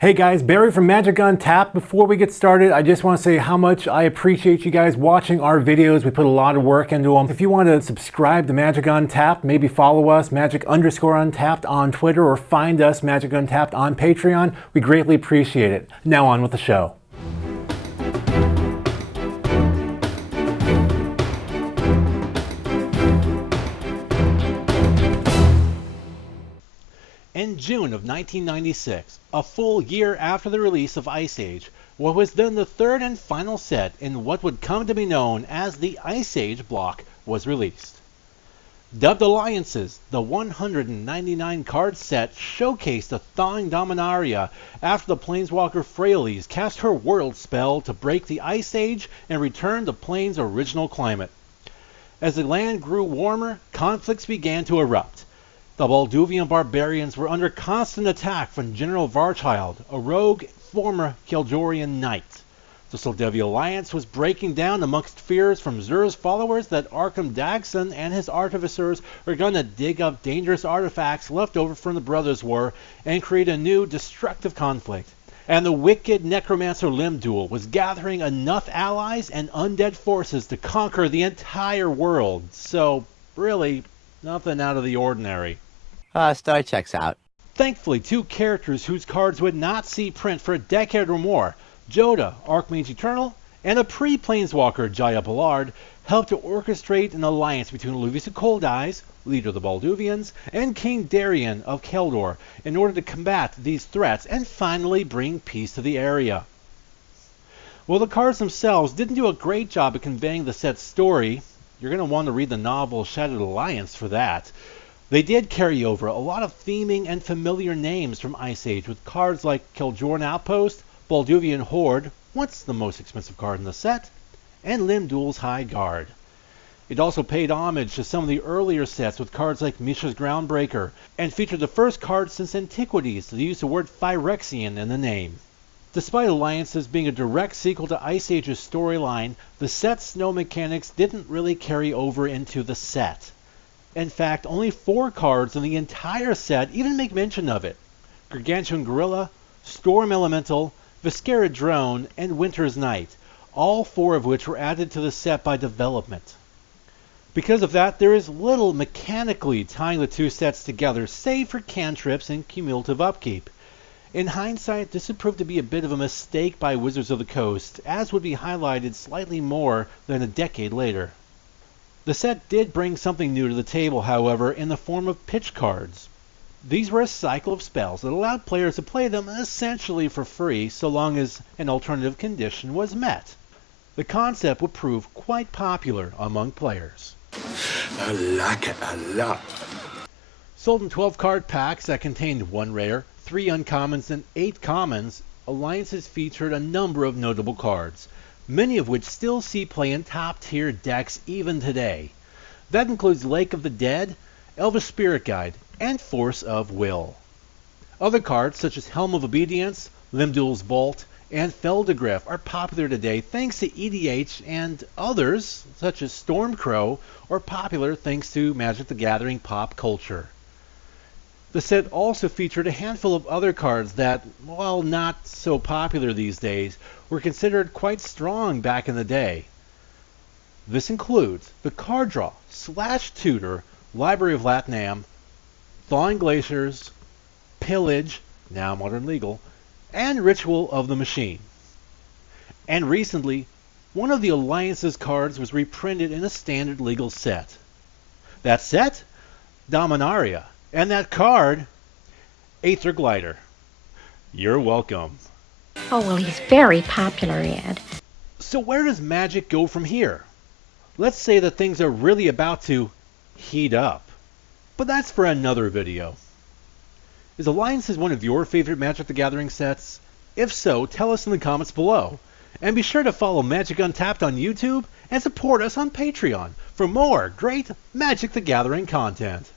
Hey guys, Barry from Magic Untapped. Before we get started, I just want to say how much I appreciate you guys watching our videos. We put a lot of work into them. If you want to subscribe to Magic Untapped, maybe follow us, Magic_Untapped on Twitter, or find us, Magic Untapped, on Patreon, we greatly appreciate it. Now on with the show. In June of 1996, a full year after the release of Ice Age, what was then the third and final set in what would come to be known as the Ice Age block was released. Dubbed Alliances, the 199 card set showcased a thawing Dominaria after the Planeswalker Freyalise cast her World spell to break the Ice Age and return the plane's original climate. As the land grew warmer, conflicts began to erupt. The Balduvian barbarians were under constant attack from General Varchild, a rogue former Kaldorian knight. The Soldevi alliance was breaking down amongst fears from Xur's followers that Arkham Dagson and his artificers were going to dig up dangerous artifacts left over from the Brothers' War and create a new destructive conflict. And the wicked necromancer Limdul was gathering enough allies and undead forces to conquer the entire world. So, really, nothing out of the ordinary. Star checks out. Thankfully, two characters whose cards would not see print for a decade or more, Joda, Archmage Eternal, and a pre-Planeswalker, Jaya Ballard, helped to orchestrate an alliance between Luvius of Cold Eyes, leader of the Balduvians, and King Darien of Keldor in order to combat these threats and finally bring peace to the area. Well, the cards themselves didn't do a great job of conveying the set's story. You're going to want to read the novel Shattered Alliance for that. They did carry over a lot of theming and familiar names from Ice Age, with cards like Keldorn Outpost, Balduvian Horde, once the most expensive card in the set, and Limdul's High Guard. It also paid homage to some of the earlier sets with cards like Mishra's Groundbreaker, and featured the first card since Antiquities to use the word Phyrexian in the name. Despite Alliances being a direct sequel to Ice Age's storyline, the set's snow mechanics didn't really carry over into the set. In fact, only 4 cards in the entire set even make mention of it: Gargantuan Gorilla, Storm Elemental, Viscera Drone, and Winter's Night, all 4 of which were added to the set by development. Because of that, there is little mechanically tying the two sets together, save for cantrips and cumulative upkeep. In hindsight, this would prove to be a bit of a mistake by Wizards of the Coast, as would be highlighted slightly more than a decade later. The set did bring something new to the table, however, in the form of pitch cards. These were a cycle of spells that allowed players to play them essentially for free, so long as an alternative condition was met. The concept would prove quite popular among players. I like it a lot. Sold in 12-card packs that contained 1 rare, 3 uncommons, and 8 commons, Alliances featured a number of notable cards, many of which still see play in top-tier decks even today. That includes Lake of the Dead, Elvish Spirit Guide, and Force of Will. Other cards such as Helm of Obedience, Limdul's Bolt, and Feldegrif are popular today thanks to EDH, and others, such as Stormcrow, are popular thanks to Magic the Gathering pop culture. The set also featured a handful of other cards that, while not so popular these days, were considered quite strong back in the day. This includes the Card Draw / Tutor Library of Latnam, Thawing Glaciers, Pillage, now Modern Legal, and Ritual of the Machine. And recently, one of the Alliance's cards was reprinted in a standard legal set. That set? Dominaria. And that card? Aether Glider. You're welcome. Oh, well, he's very popular, Ed. So where does Magic go from here? Let's say that things are really about to heat up. But that's for another video. Is Alliances one of your favorite Magic the Gathering sets? If so, tell us in the comments below. And be sure to follow Magic Untapped on YouTube and support us on Patreon for more great Magic the Gathering content.